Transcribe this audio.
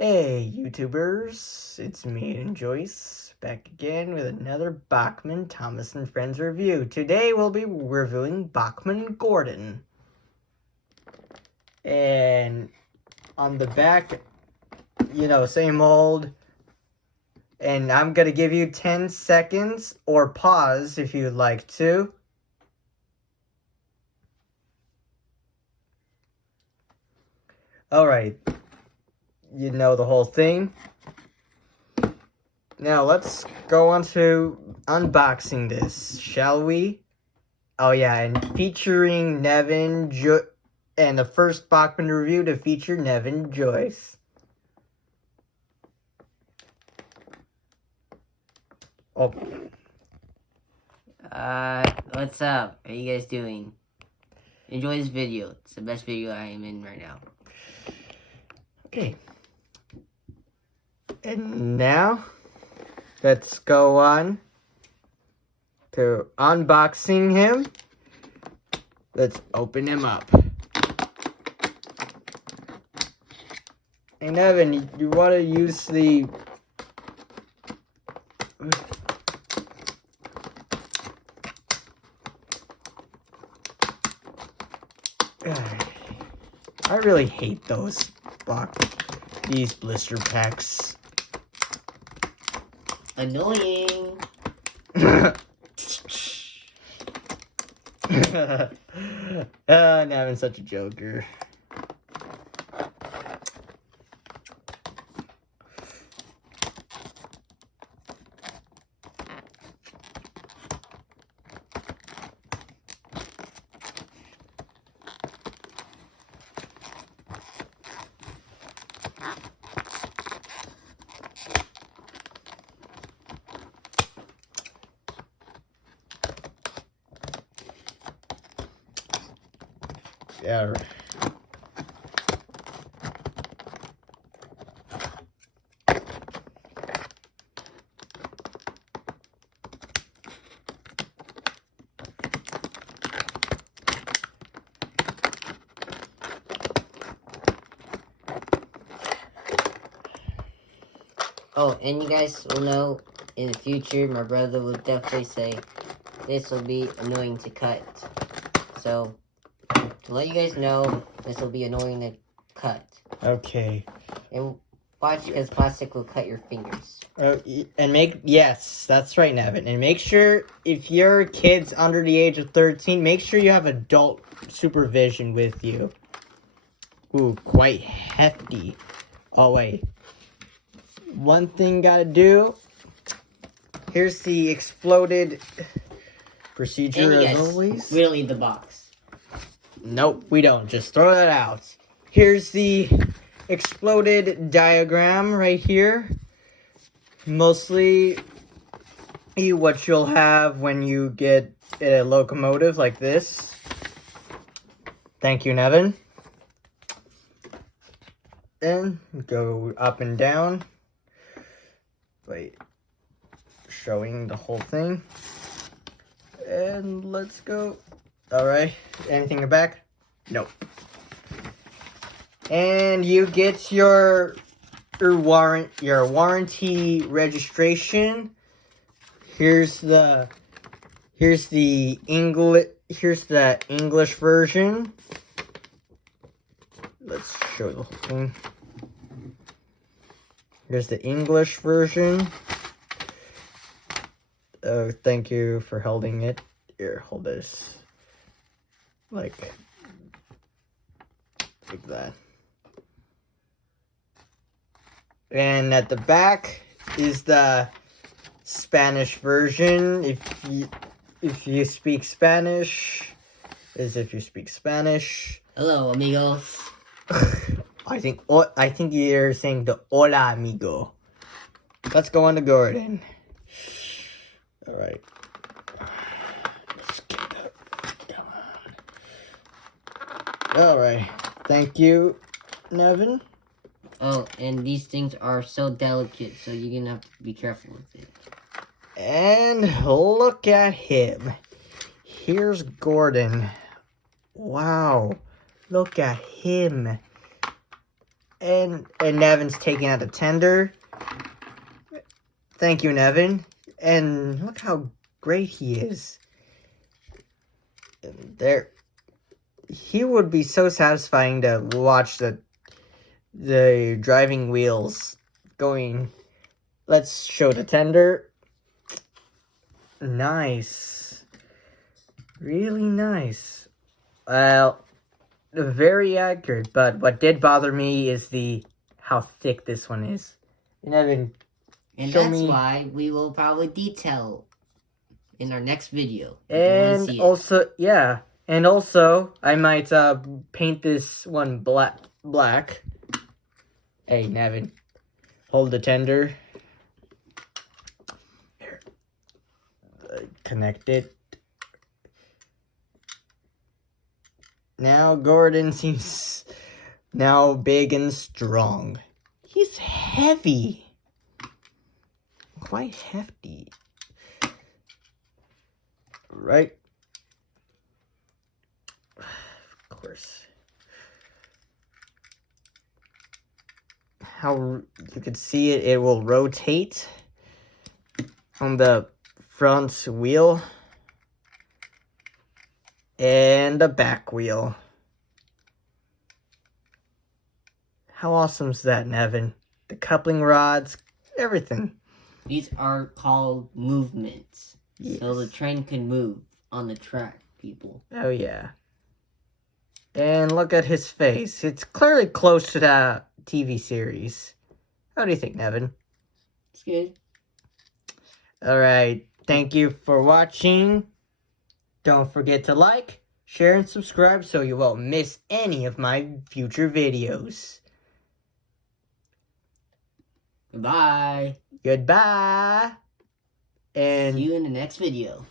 Hey YouTubers, it's me and Joyce, back again with another Bachmann Thomas and Friends review. Today we'll be reviewing Bachmann Gordon. And on the back, same old. And I'm gonna give you 10 seconds, or pause if you'd like to. Alright, you know the whole thing. Now let's go on to unboxing this, shall we? Oh yeah, and featuring Nevin and the first Bachmann review to feature Nevin Joyce. Oh. What's up? How are you guys doing? Enjoy this video. It's the best video I am in right now. Okay. And now, let's go on to unboxing him. Let's open him up. And Evan, you want to use the... I really hate these blister packs. Annoying. Nevin's such a joker. Yeah. Oh, and you guys will know in the future, my brother will definitely say this will be annoying to cut. So, to let you guys know, this will be annoying to cut. Okay. And watch, because plastic will cut your fingers. Yes, that's right, Nevin. And make sure, if your kid's under the age of 13, make sure you have adult supervision with you. Ooh, quite hefty. Oh, wait. One thing gotta do. Here's the exploded procedure, and as always. We don't need the box. Nope, we don't. Just throw that out. Here's the exploded diagram right here. Mostly what you'll have when you get a locomotive like this. Thank you, Nevin. Then go up and down. Wait. Showing the whole thing. And let's go. Alright. Anything in the back? Nope. And you get your warranty registration. Here's the English version. Let's show the whole thing. Here's the English version. Oh, thank you for holding it. Here, hold this. Like that. And at the back is the Spanish version. If you speak Spanish, Hello, amigos. I think you're saying the hola amigo. Let's go on to Gordon. All right. Let's get up. Come on. All right. Thank you, Nevin. Oh, and these things are so delicate, so you're gonna have to be careful with it. And look at him. Here's Gordon. Wow. Look at him. And Nevin's taking out a tender. Thank you, Nevin. And look how great he is. There, he would be so satisfying to watch the driving wheels going. Let's show the tender. Nice. Really nice. Well, very accurate, but what did bother me is how thick this one is. And Evan, and show that's me. why we will probably detail in our next video. And also, yeah, and also I might paint this one black. Hey, Nevin, hold the tender. Here, connect it. Now Gordon seems now big and strong. He's heavy. Quite hefty. Right? Of course. How you can see it will rotate on the front wheel and the back wheel. How awesome is that, Nevin? The coupling rods, everything. These are called movements. Yes. So the train can move on the track, people. Oh, yeah. And look at his face. It's clearly close to that TV series. How do you think, Nevin? It's good. Alright, thank you for watching. Don't forget to like, share, and subscribe so you won't miss any of my future videos. Goodbye. Goodbye. And see you in the next video.